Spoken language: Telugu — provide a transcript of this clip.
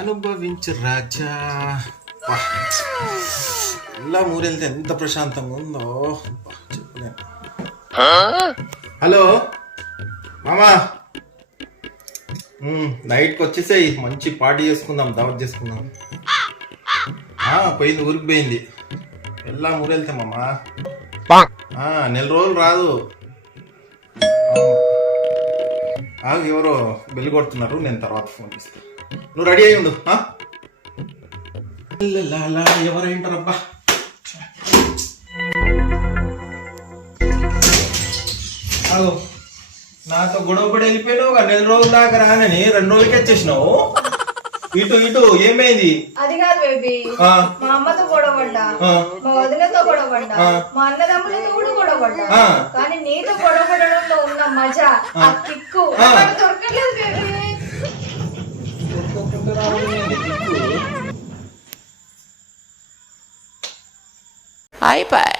అనుభవించు రాజా. ఇలా ఊరెళ్తే ఎంత ప్రశాంతంగా ఉందో చెప్పలేను. హలో మామా, నైట్కి వచ్చేసాయి, మంచి పార్టీ చేసుకుందాం, దావత్ చేసుకుందాం. పోయింది, ఊరికి పోయింది. ఎలా ఊరెళ్తాం మామా, 4 రోజులు రాదు. ఎవరో బెల్లు కొడుతున్నారు, నేను తర్వాత ఫోన్ చేస్తాను. నువ్వు రెడీ అయ్యి ఉండు. ఎవరైంటారబ్బా. నాతో గొడవపడి వెళ్ళిపోయినావు. 4 రోజుల దాకా రానని 2 రోజులకి వచ్చేసినావు. ఇటు ఏమైంది? అది కాదు బేబీ, మా అమ్మతో గొడవపడ్డా, మా వదినతో గొడవపడ్డా, మా అన్నదమ్ములతో కూడా గొడవపడ్డా, కానీ నీతో గొడవపడడంలో ఉన్న మజా, ఆ కిక్కు దొరకలేదు బేబీ. అయిపోయి